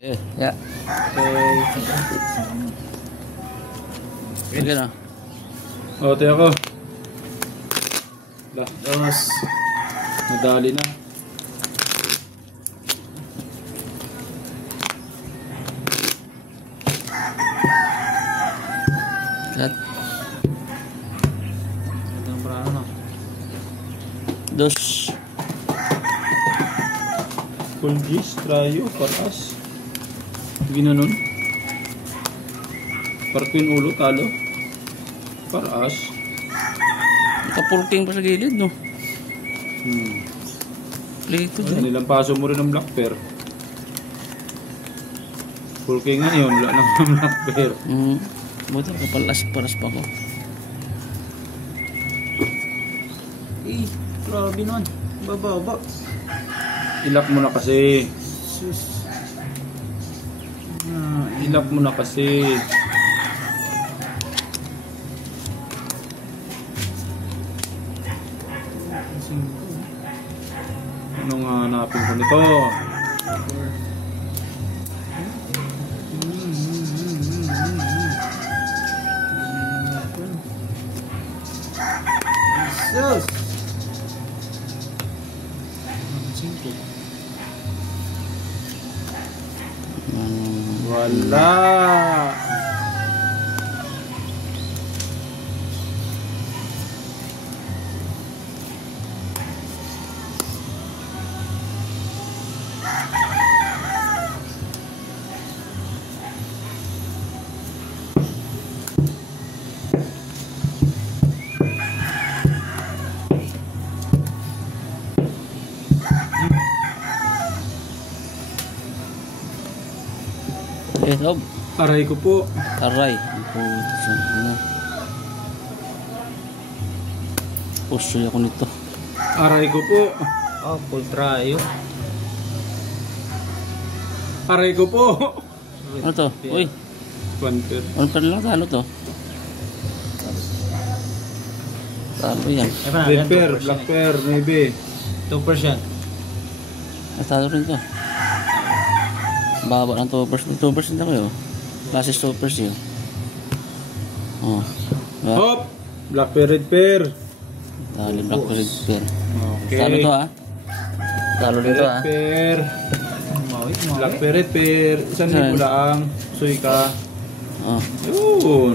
Ya. Sige na. O, tayo ko. Dos. Madali na. Set. Itong prano na. Dos. Full G's, trayo, paras. Ginanon. Parquin ulo, talo. Paras. Nakapulking pa sa gilid, no? Play ito Ayan, din. ilang paso mo rin ng black pair. Full king nga yun, wala nang black pair. Buti kapalas-paras pa ko. Eh, grabe naman. Baba. Ilak mo na kasi. Sus. Ilak mo na kasi. Anong hanapin ko nito? Sus. Wala. Rob. Aray ko po. Aray. Puso. Ano? Puso ako nito. Aray ko po. Oh, full trayo. Aray ko po. Ano to? Uy. One pair. Ano pa lang talo to? Talo yan. Red pair, black pair, maybe. 2%. Talo rin to. Baba ng 2%. 2% ako yun. Classes 2% yun. Oh. Diba? Hop! Black pair, red pair. Dali black red pair. Okay. Talo to ha. Talo rin to ha. Red pair. Mawit. Black pair, red pair. Isang libo lang. Suy ka. Oh. Yun.